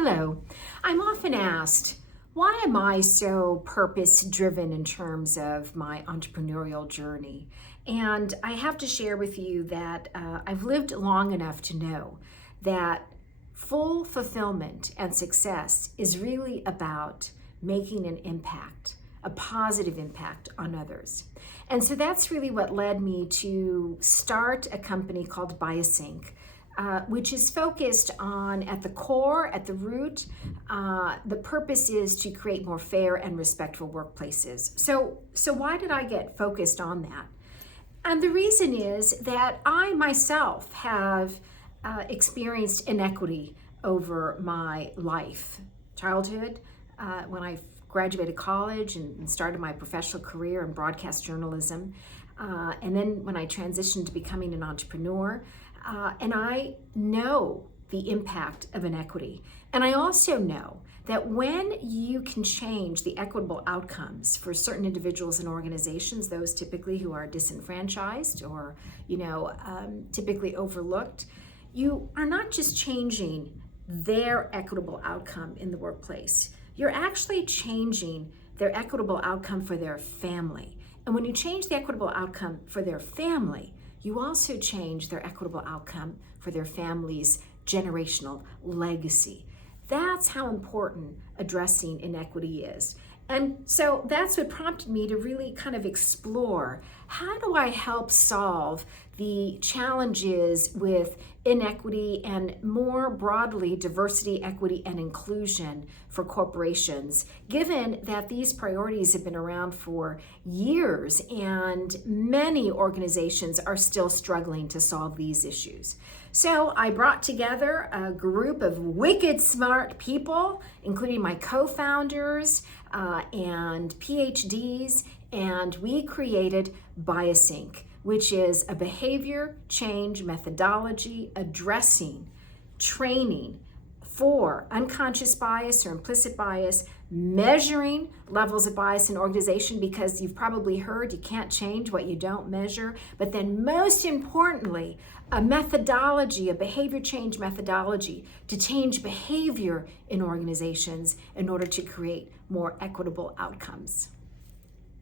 Hello. I'm often asked, why am I so purpose-driven in terms of my entrepreneurial journey? And I have to share with you that I've lived long enough to know that full fulfillment and success is really about making an impact, a positive impact on others. And so that's really what led me to start a company called BiasSync, which is focused on, at the core, at the root, the purpose is to create more fair and respectful workplaces. So why did I get focused on that? And the reason is that I myself have experienced inequity over my life. Childhood, when I graduated college and started my professional career in broadcast journalism, and then when I transitioned to becoming an entrepreneur, and I know the impact of inequity. And I also know that when you can change the equitable outcomes for certain individuals and organizations, those typically who are disenfranchised or, typically overlooked, you are not just changing their equitable outcome in the workplace. You're actually changing their equitable outcome for their family. And when you change the equitable outcome for their family, you also change their equitable outcome for their family's generational legacy. That's how important addressing inequity is. And so that's what prompted me to really kind of explore, how do I help solve the challenges with inequity and more broadly diversity, equity, and inclusion for corporations, given that these priorities have been around for years and many organizations are still struggling to solve these issues. So I brought together a group of wicked smart people, including my co-founders and PhDs, and we created BiasSync, which is a behavior change methodology addressing training for unconscious bias or implicit bias, measuring levels of bias in organization, because you've probably heard you can't change what you don't measure, but then most importantly, a methodology, a behavior change methodology to change behavior in organizations in order to create more equitable outcomes.